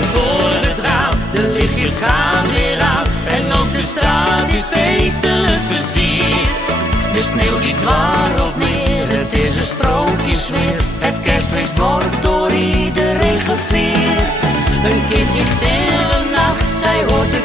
hangt voor het raam, de lichtjes gaan weer aan en ook de straat is feestelijk versierd. De sneeuw die dwarrelt neer, het is een sprookjesweer. Het kerstfeest wordt door iedereen gevierd. Een kind zingt stille nacht, zij hoort de